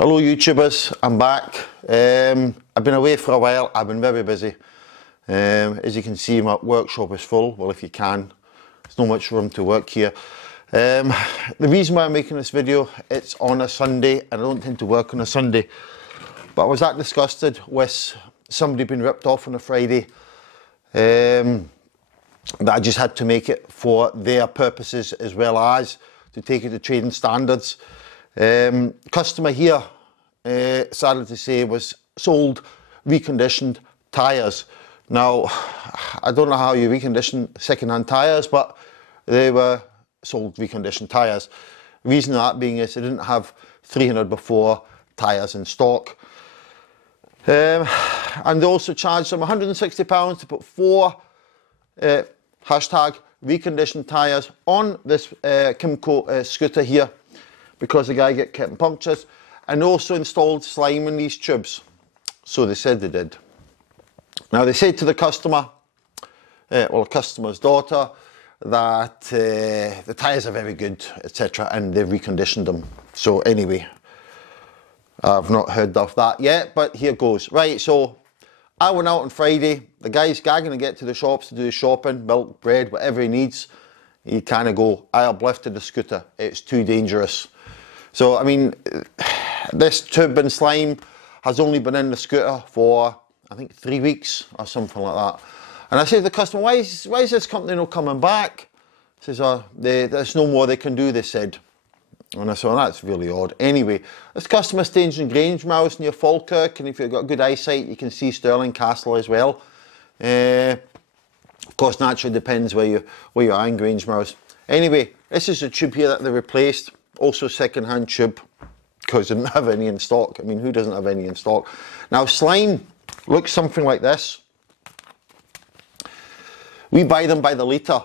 Hello YouTubers, I'm back. I've been away for a while. I've been very busy. As you can see, my workshop is full. Well, if you can, there's not much room to work here. The reason why I'm making this video, it's on a Sunday and I don't tend to work on a Sunday, but I was that disgusted with somebody being ripped off on a Friday that I just had to make it for their purposes as well as to take it to trading standards. Customer here, sadly to say, was sold reconditioned tyres. Now, I don't know how you recondition second-hand tyres, but they were sold reconditioned tyres. Reason that being is they didn't have 300 before tyres in stock. And they also charged them £160 to put 4 hashtag reconditioned tyres on this Kimco scooter here, because the guy get kept punctures, and also installed slime in these tubes. So they said they did. Now they said to the customer, or the customer's daughter, that the tyres are very good, etc., and they've reconditioned them. So anyway, I've not heard of that yet, but here goes. Right, so I went out on Friday. The guy's gagging to get to the shops to do his shopping, milk, bread, whatever he needs. He kind of go, I uplifted the scooter, it's too dangerous. So, I mean, this tube and slime has only been in the scooter for, I think, 3 weeks or something like that. And I said to the customer, why is this company not coming back? He says, oh, there's no more they can do, they said. And I said, well, that's really odd. Anyway, this customer stays in Grangemouth near Falkirk, and if you've got good eyesight, you can see Stirling Castle as well. Of course, naturally depends where you are in Grangemouth. Anyway, this is the tube here that they replaced. Also second-hand tube, because they didn't have any in stock. I mean, who doesn't have any in stock? Now, slime looks something like this. We buy them by the litre.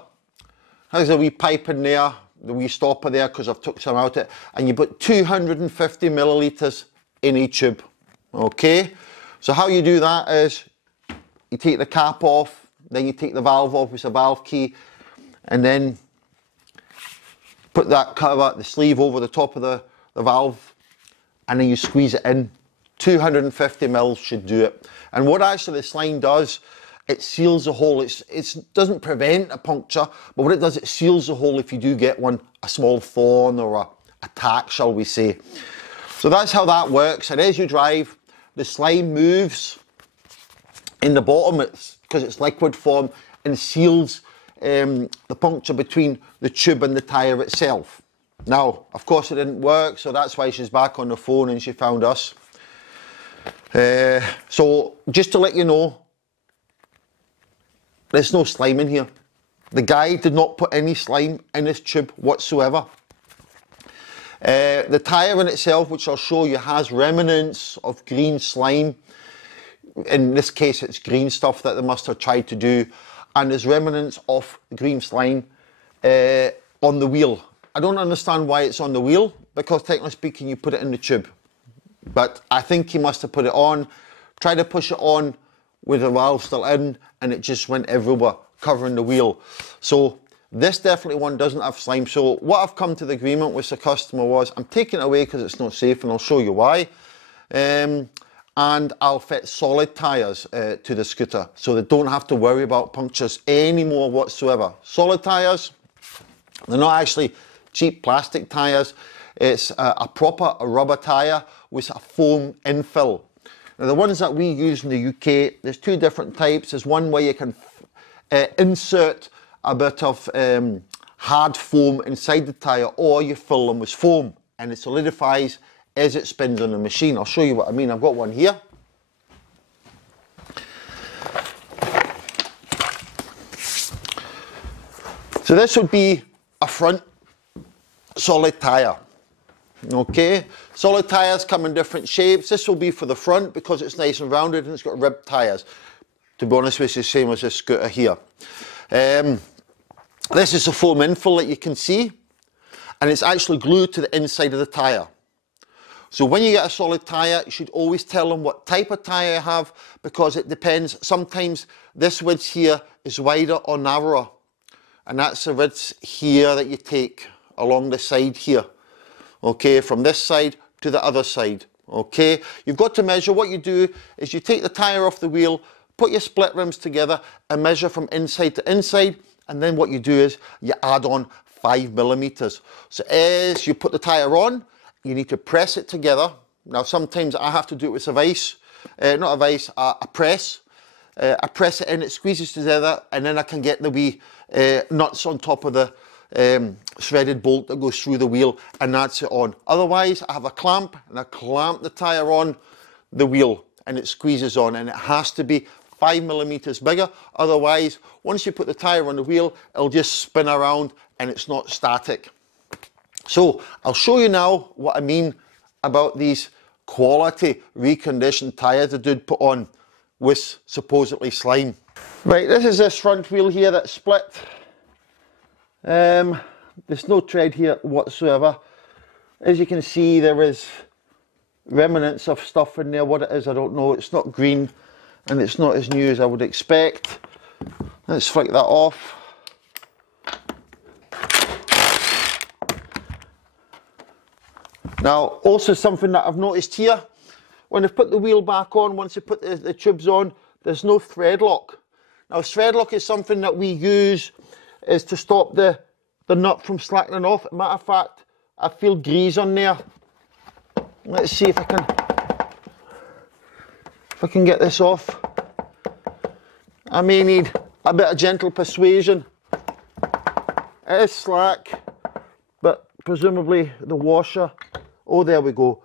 There's a wee pipe in there, the wee stopper there, because I've took some out of it, and you put 250 millilitres in each tube. Okay? So how you do that is, you take the cap off, then you take the valve off with a valve key, and then put that cover, the sleeve over the top of the valve, and then you squeeze it in. 250 mils should do it. And what actually the slime does, it seals the hole. It doesn't prevent a puncture, but what it does, it seals the hole if you do get one, a small thorn or a tack, shall we say. So that's how that works. And as you drive, the slime moves in the bottom, because it's liquid form, and seals the puncture between the tube and the tyre itself. Now, of course, it didn't work, so that's why she's back on the phone and she found us. So, just to let you know, there's no slime in here. The guy did not put any slime in this tube whatsoever. The tyre in itself, which I'll show you, has remnants of green slime. In this case, it's green stuff that they must have tried to do. And there's remnants of green slime on the wheel. I don't understand why it's on the wheel, because technically speaking, you put it in the tube. But I think he must have put it on, tried to push it on with the valve still in, and it just went everywhere, covering the wheel. So this definitely one doesn't have slime. So what I've come to the agreement with the customer was, I'm taking it away because it's not safe, and I'll show you why. And I'll fit solid tyres to the scooter, so they don't have to worry about punctures anymore whatsoever. Solid tyres, they're not actually cheap plastic tyres. It's a proper rubber tyre with a foam infill. Now the ones that we use in the UK, there's 2 different types. There's one where you can insert a bit of hard foam inside the tyre, or you fill them with foam and it solidifies as it spins on the machine. I'll show you what I mean. I've got one here. So this would be a front solid tyre. Okay, solid tyres come in different shapes. This will be for the front because it's nice and rounded and it's got ribbed tyres. To be honest with you, it's the same as this scooter here. This is a foam infill that you can see, and it's actually glued to the inside of the tyre. So when you get a solid tyre, you should always tell them what type of tyre you have, because it depends. Sometimes this width here is wider or narrower, and that's the width here that you take along the side here. Okay, from this side to the other side. Okay, you've got to measure. What you do is you take the tyre off the wheel, put your split rims together and measure from inside to inside, and then what you do is you add on 5mm. So as you put the tyre on, you need to press it together. Now sometimes I have to do it with a vise, not a vise, a press. I press it in, it squeezes together, and then I can get the wee nuts on top of the threaded bolt that goes through the wheel, and that's it on. Otherwise I have a clamp and I clamp the tyre on the wheel and it squeezes on, and it has to be 5mm bigger. Otherwise, once you put the tyre on the wheel, it'll just spin around and it's not static. So I'll show you now what I mean about these quality reconditioned tyres the dude put on with supposedly slime. Right, this is this front wheel here that's split. There's no tread here whatsoever. As you can see, there is remnants of stuff in there. What it is, I don't know. It's not green and it's not as new as I would expect. Let's flick that off. Now, also something that I've noticed here, when I've put the wheel back on, once you put the tubes on, there's no thread lock. Now, thread lock is something that we use is to stop the nut from slackening off. Matter of fact, I feel grease on there. Let's see if I can get this off. I may need a bit of gentle persuasion. It is slack, but presumably the washer. Oh, there we go.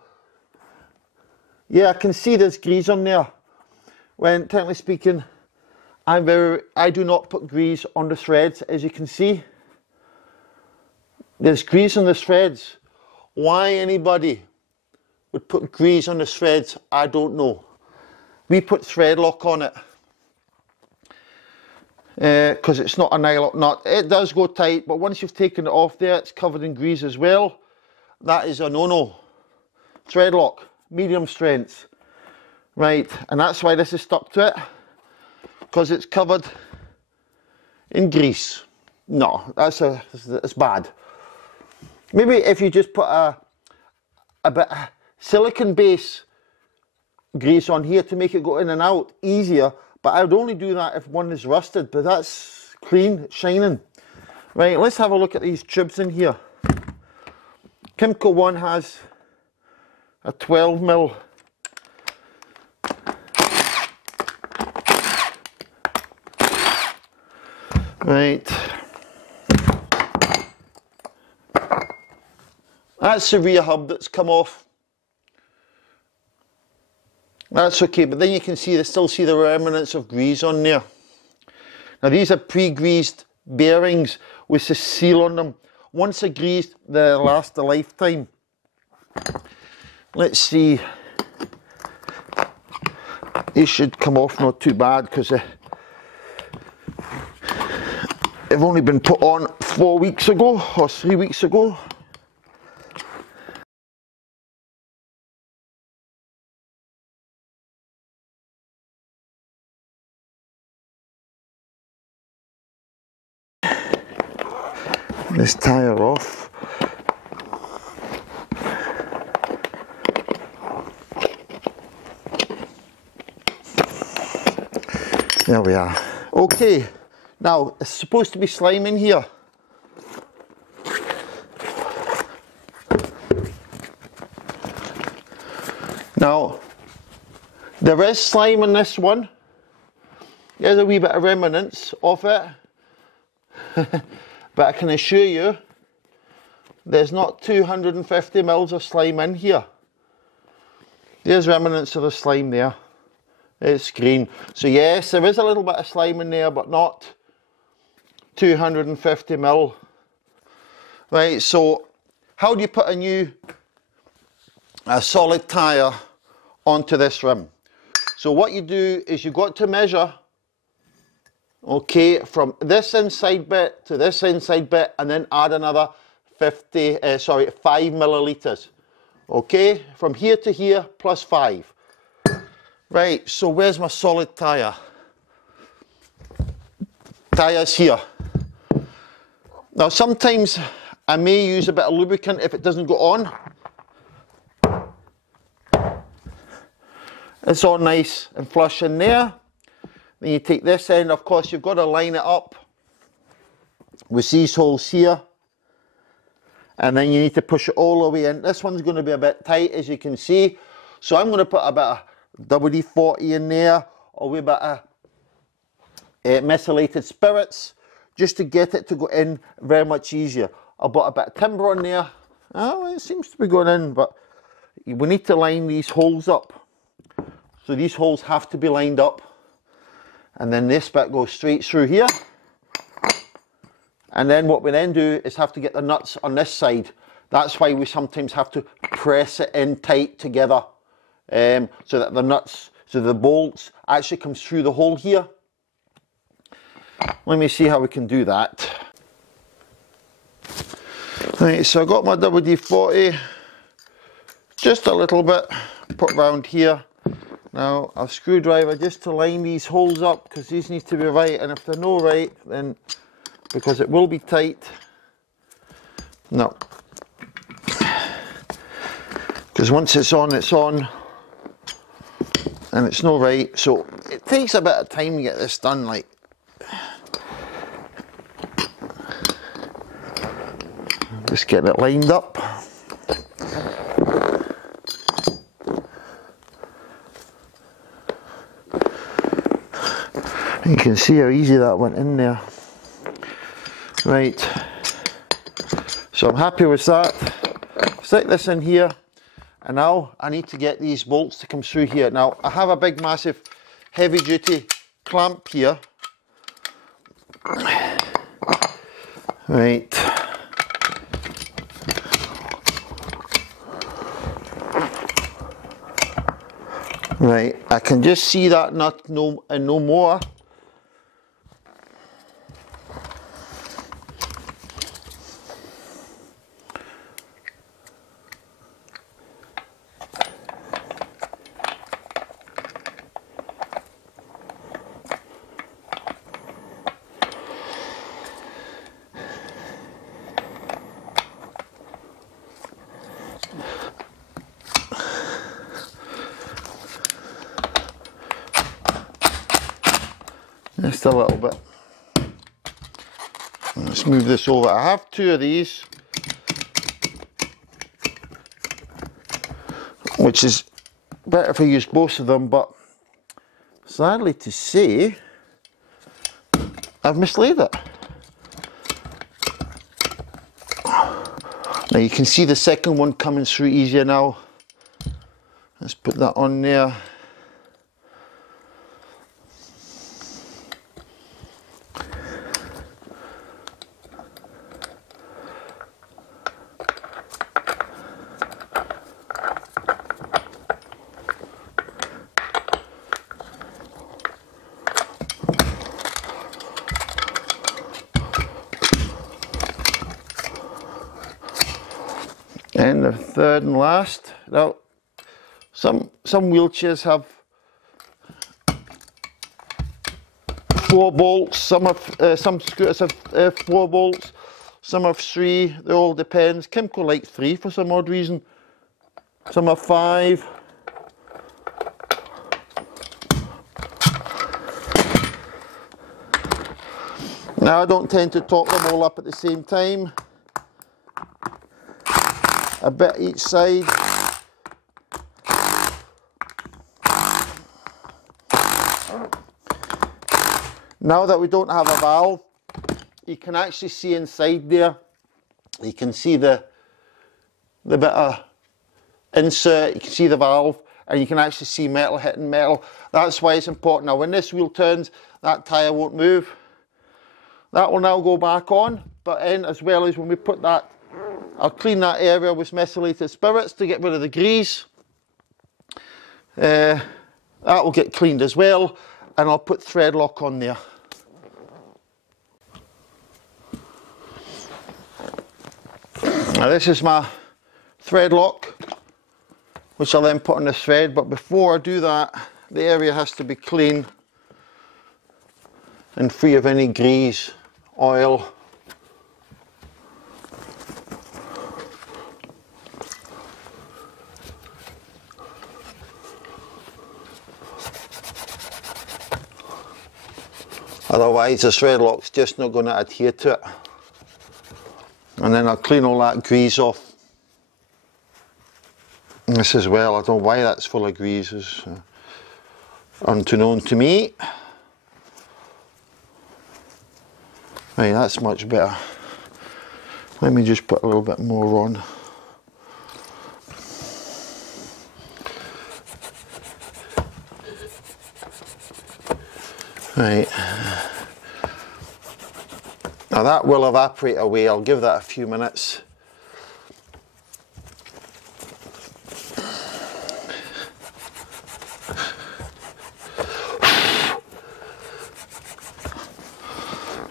Yeah, I can see there's grease on there. When technically speaking, I do not put grease on the threads, as you can see. There's grease on the threads. Why anybody would put grease on the threads, I don't know. We put thread lock on it because it's not a nylock nut. It does go tight, but once you've taken it off there, it's covered in grease as well. That is a no-no. Thread lock, medium strength. Right, and that's why this is stuck to it, because it's covered in grease. No, that's bad. Maybe if you just put a bit of silicone base grease on here to make it go in and out easier, but I would only do that if one is rusted, but that's clean, shining. Right, let's have a look at these tubes in here. Kimco one has a 12mm. Right, that's the rear hub that's come off. That's okay, but then you can see, still see the remnants of grease on there. Now these are pre-greased bearings with the seal on them. Once they're greased, they last a lifetime. Let's see. These should come off not too bad because they've only been put on 4 weeks ago or 3 weeks ago. This tyre off. There we are. Okay, now it's supposed to be slime in here. Now, there is slime in this one. There's a wee bit of remnants of it. But I can assure you, there's not 250 mils of slime in here. There's remnants of the slime there. It's green. So yes, there is a little bit of slime in there, but not 250 mil. Right, so how do you put a solid tyre onto this rim? So what you do is you've got to measure, okay, from this inside bit to this inside bit, and then add another 5 millilitres. Okay, from here to here plus 5. Right, so where's my solid tyre? Tyre's here. Now sometimes I may use a bit of lubricant if it doesn't go on. it's all nice and flush in there. Then you take this end, of course you've got to line it up with these holes here. And then you need to push it all the way in. This one's going to be a bit tight, as you can see. So I'm going to put a bit of WD-40 in there, or a wee bit of methylated spirits, just to get it to go in very much easier. I'll put a bit of timber on there. Oh, it seems to be going in, but we need to line these holes up. So these holes have to be lined up. And then this bit goes straight through here. And then what we then do is have to get the nuts on this side. That's why we sometimes have to press it in tight together, so that the nuts, so the bolts actually comes through the hole here. Let me see how we can do that. Right, so I got my WD-40, just a little bit, put around here. Now a screwdriver just to line these holes up, because these need to be right, and if they're not right, then because it will be tight. No. Because once it's on, and it's not right. So it takes a bit of time to get this done, like. Just get it lined up. You can see how easy that went in there. Right, so I'm happy with that. Stick this in here, and now I need to get these bolts to come through here. Now I have a big massive heavy duty clamp here. Right. Right, I can just see that nut and no more. Just a little bit. Let's move this over. I have two of these, which is better if I use both of them, but sadly to say, I've mislaid it. Now you can see the second one coming through easier now. Let's put that on there. And the third and last. Now, some wheelchairs have 4 bolts. Some scooters have 4 bolts. Some have 3. It all depends. Kimco likes 3 for some odd reason. Some have 5. Now I don't tend to torque them all up at the same time. A bit each side. Now that we don't have a valve, you can actually see inside there. You can see the bit of insert, you can see the valve, and you can actually see metal hitting metal. That's why it's important. Now when this wheel turns, that tyre won't move. That will now go back on, but in as well as when we put that, I'll clean that area with methylated spirits to get rid of the grease. That will get cleaned as well, and I'll put thread lock on there. Now this is my thread lock, which I'll then put on the thread, but before I do that, the area has to be clean and free of any grease, oil. otherwise the thread lock's just not going to adhere to it. And then I'll clean all that grease off. And this as well, I don't know why that's full of grease, is unknown to me. Right, that's much better. Let me just put a little bit more on. Right. Now that will evaporate away. I'll give that a few minutes.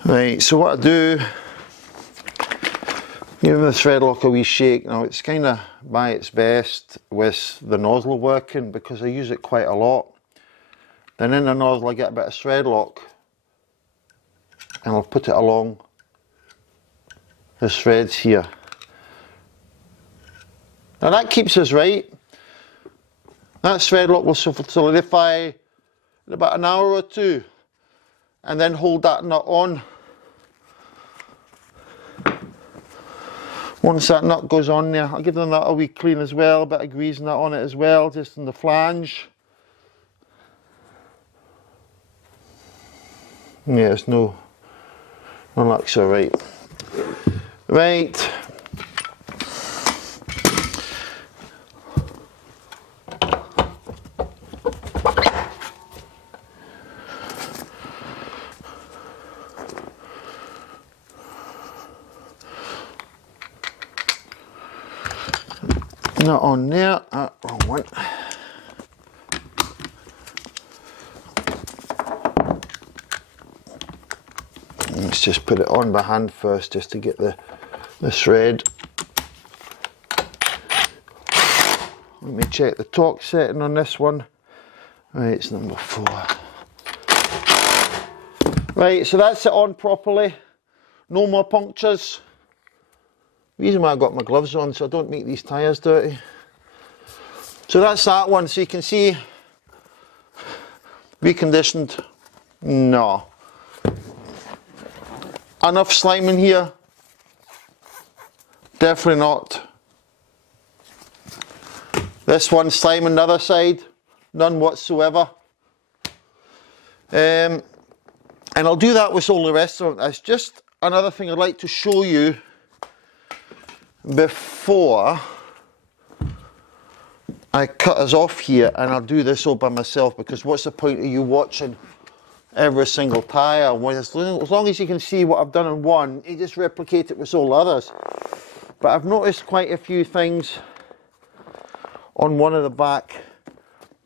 Right, so what I do, give the thread lock a wee shake. Now it's kind of by its best with the nozzle working because I use it quite a lot. Then in the nozzle I get a bit of thread lock and I'll put it along the threads here. Now that keeps us right. That thread lock will solidify in about an hour or two, and then hold that nut on. Once that nut goes on there, I'll give the nut a wee clean as well, a bit of grease and that on it as well, just in the flange. Yeah, it's no looks alright. Right. Not on there, wrong one. Let's just put it on by hand first just to get the thread. Let me check the torque setting on this one. Right, it's number 4. Right, so that's it on properly. No more punctures. Reason why I got my gloves on so I don't make these tyres dirty. So that's that one. So you can see, reconditioned. No. Enough slime in here? Definitely not. This one, slime on the other side, none whatsoever. And I'll do that with all the rest of it. That's just another thing I'd like to show you before I cut us off here, and I'll do this all by myself, because what's the point of you watching every single tyre? As long as you can see what I've done in one, you just replicate it with all others. But I've noticed quite a few things on one of the back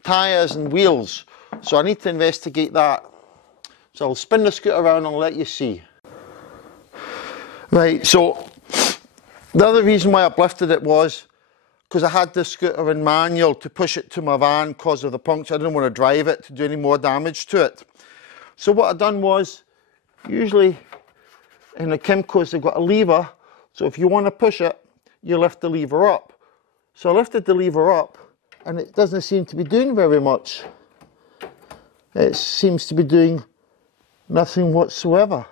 tyres and wheels, so I need to investigate that. So I'll spin the scooter around and I'll let you see. Right, so the other reason why I've lifted it was because I had the scooter in manual to push it to my van because of the puncture. I didn't want to drive it to do any more damage to it. So what I've done was, usually in the Kimcos they've got a lever, so if you want to push it, you lift the lever up. So I lifted the lever up and it doesn't seem to be doing very much. It seems to be doing nothing whatsoever.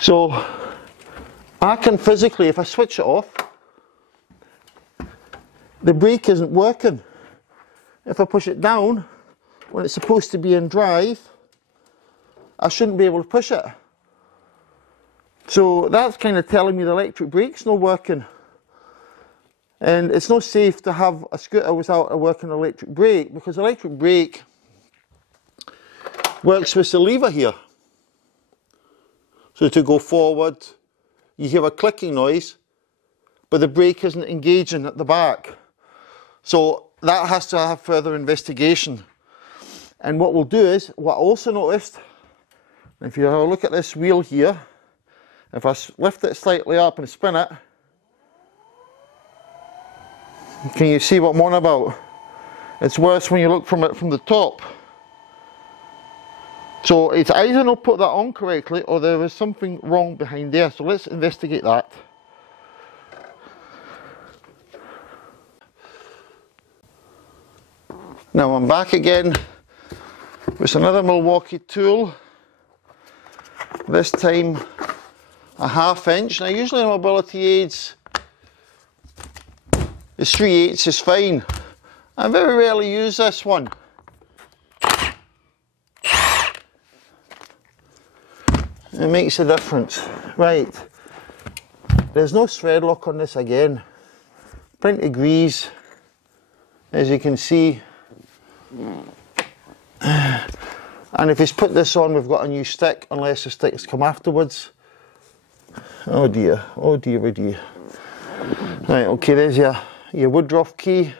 So I can physically, if I switch it off, the brake isn't working. If I push it down, when it's supposed to be in drive, I shouldn't be able to push it. So that's kind of telling me the electric brake's not working. And it's not safe to have a scooter without a working electric brake, because electric brake works with the lever here. So to go forward, you hear a clicking noise, but the brake isn't engaging at the back. So that has to have further investigation. And what we'll do is, what I also noticed, if you have a look at this wheel here, if I lift it slightly up and spin it, can you see what I'm on about? It's worse when you look from it from the top. So it's either not put that on correctly or there is something wrong behind there. So let's investigate that. Now I'm back again. It's another Milwaukee tool, this time a 1/2 inch. Now usually in mobility aids, the 3/8 is fine. I very rarely use this one. It makes a difference. Right, there's no thread lock on this again. Plenty of grease, as you can see. And if he's put this on, we've got a new stick, unless the sticks come afterwards. Oh dear, oh dear, oh dear. Right, okay, there's your Woodruff key.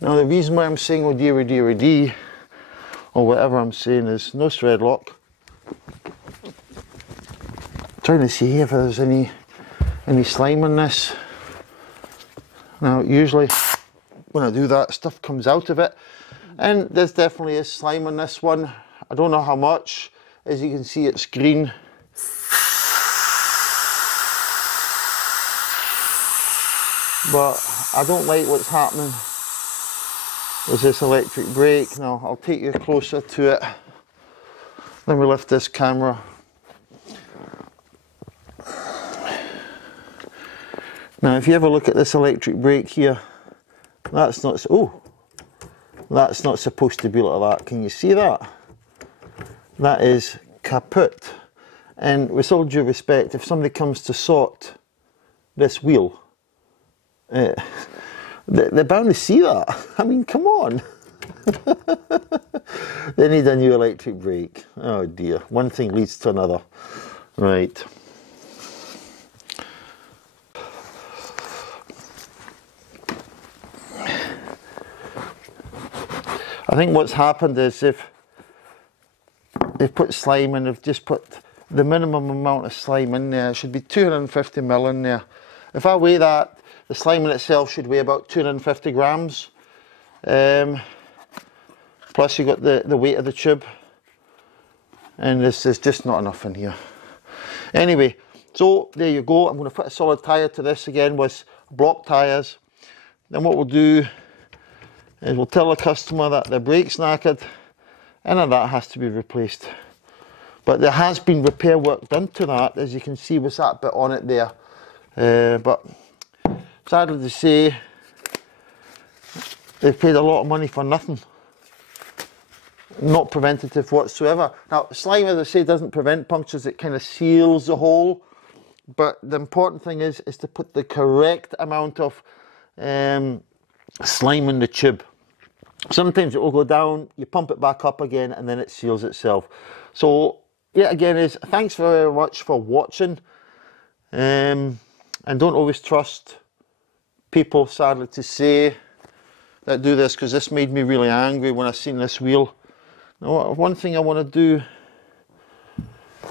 Now the reason why I'm saying oh dear, oh dear, oh dear, or whatever I'm saying, is no thread lock. Trying to see if there's any slime in this. Now usually when I do that, stuff comes out of it, and there's definitely is slime in this one. I don't know how much. As you can see, it's green. But I don't like what's happening with this electric brake. Now I'll take you closer to it. Let me lift this camera. Now if you ever look at this electric brake here, that's not, oh, that's not supposed to be like that. Can you see that? That is kaput. And with all due respect, if somebody comes to sort this wheel, they're bound to see that. I mean, come on. They need a new electric brake. Oh dear, one thing leads to another. Right. I think what's happened is they've put slime in, they've just put the minimum amount of slime in there. It should be 250 ml in there. If I weigh that, the slime in itself should weigh about 250 grams. Plus you got the weight of the tube. And this is just not enough in here. Anyway, so there you go. I'm going to put a solid tyre to this again with block tyres. Then what we'll do is we'll tell the customer that the brake's knackered and that has to be replaced. But there has been repair work done to that, as you can see with that bit on it there. But sadly to say, they've paid a lot of money for nothing. Not preventative whatsoever. Now slime, as I say, doesn't prevent punctures, it kind of seals the hole. But the important thing is to put the correct amount of slime in the tube. Sometimes it will go down, you pump it back up again, and then it seals itself. So yeah, again, is thanks very much for watching. And don't always trust people, sadly to say, that do this, because this made me really angry when I seen this wheel. Now, one thing I want to do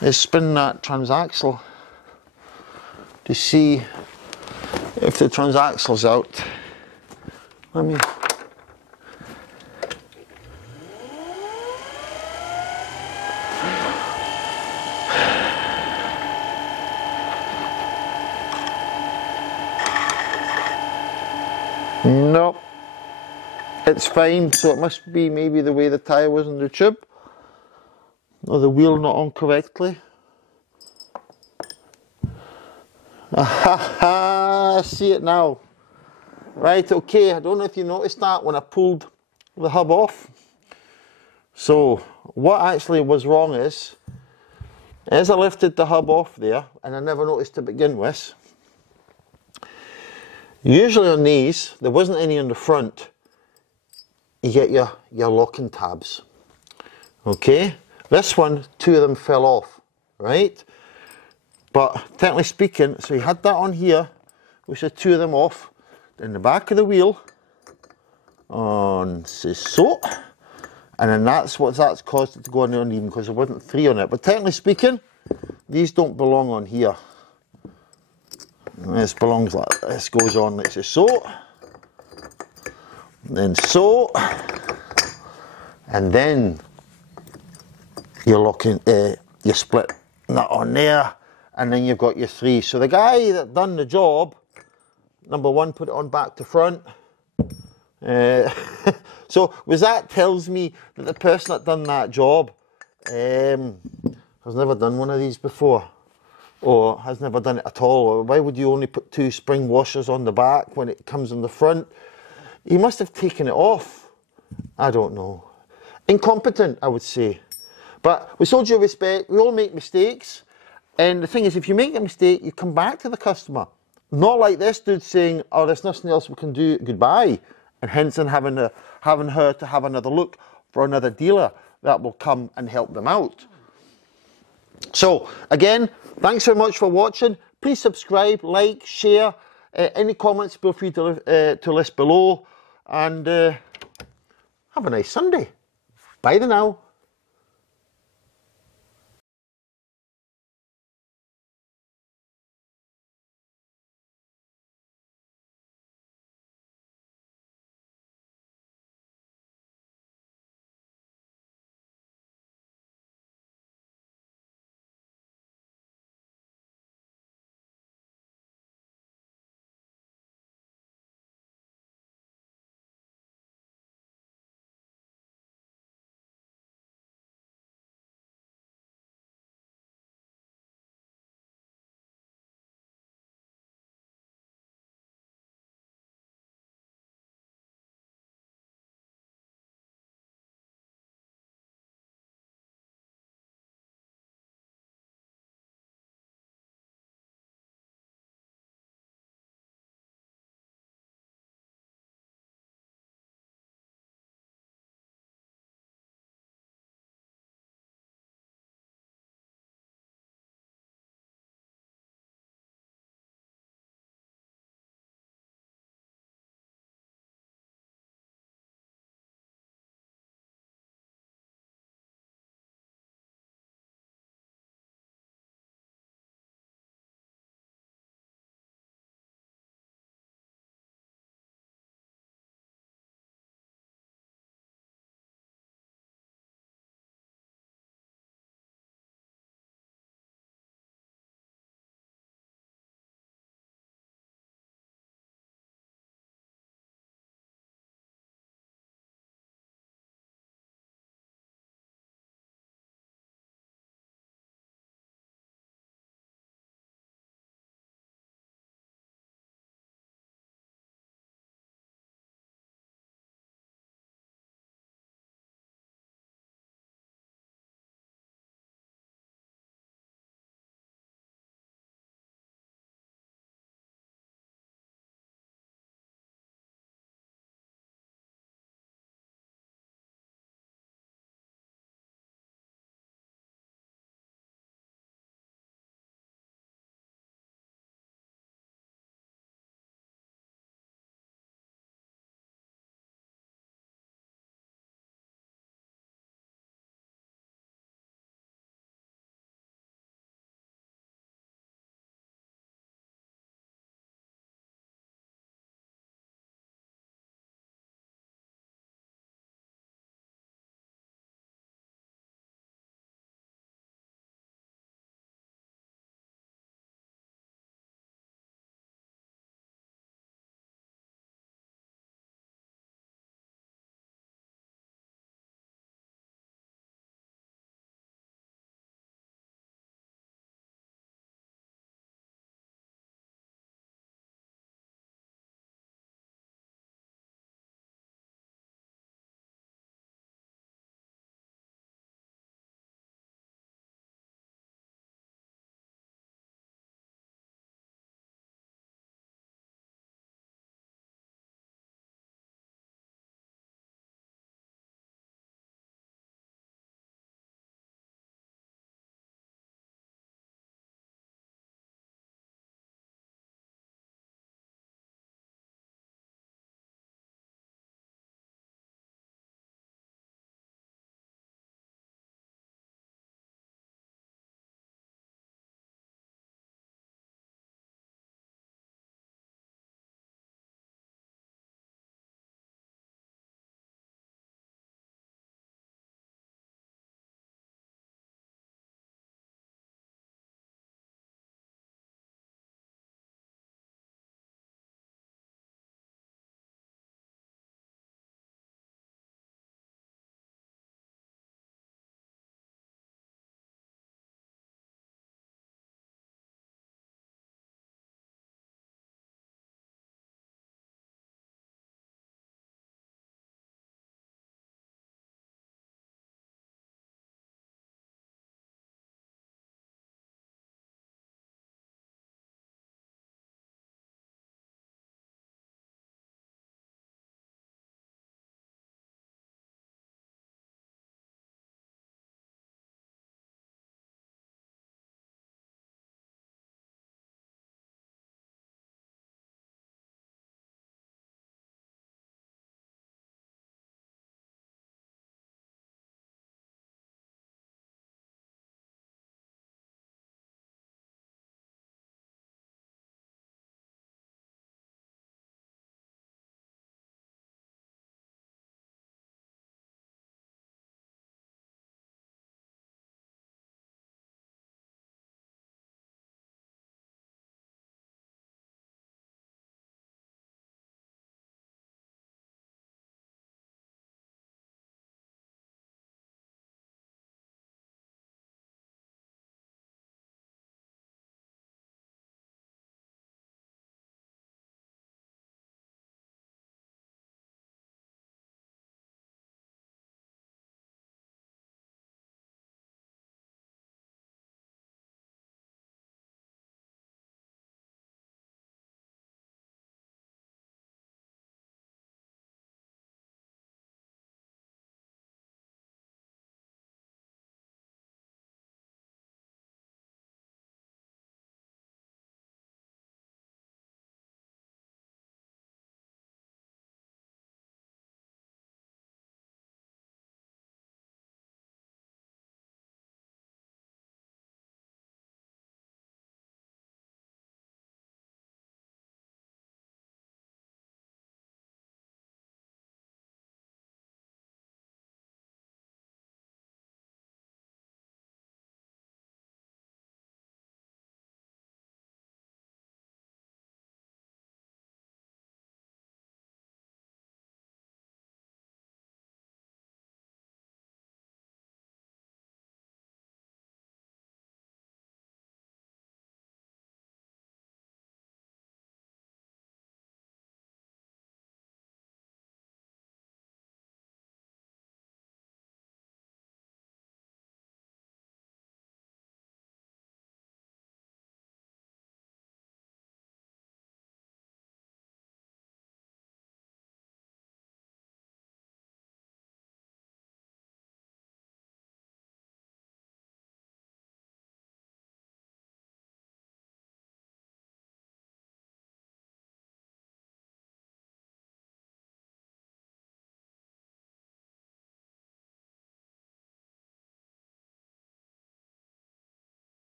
is spin that transaxle to see if the transaxle's out. Let me. No, it's fine, so it must be maybe the way the tyre was in the tube, or the wheel not on correctly. I see it now. Right, okay, I don't know if you noticed that when I pulled the hub off. So what actually was wrong is, as I lifted the hub off there, and I never noticed to begin with, usually on these, there wasn't any on the front, you get your locking tabs. Okay, this one, 2 of them fell off, right? But technically speaking, so you had that on here, which are 2 of them off, in the back of the wheel, on so, and then that's caused it to go on uneven, because there wasn't 3 on it. But technically speaking, these don't belong on here. This belongs like this, goes on like so, then so, and then you're locking, you split that on there, and then you've got your 3. So the guy that done the job, number 1, put it on back to front, So was that tells me that the person that done that job has never done one of these before, or has never done it at all. Or why would you only put 2 spring washers on the back when it comes on the front? He must have taken it off. I don't know. Incompetent, I would say. But with so due respect, we all make mistakes. And the thing is, if you make a mistake, you come back to the customer. Not like this dude saying, oh, there's nothing else we can do, goodbye. And hence in having her to have another look for another dealer that will come and help them out. So, again, thanks so much for watching. Please subscribe, like, share. Any comments, feel free to list below. And have a nice Sunday. Bye now.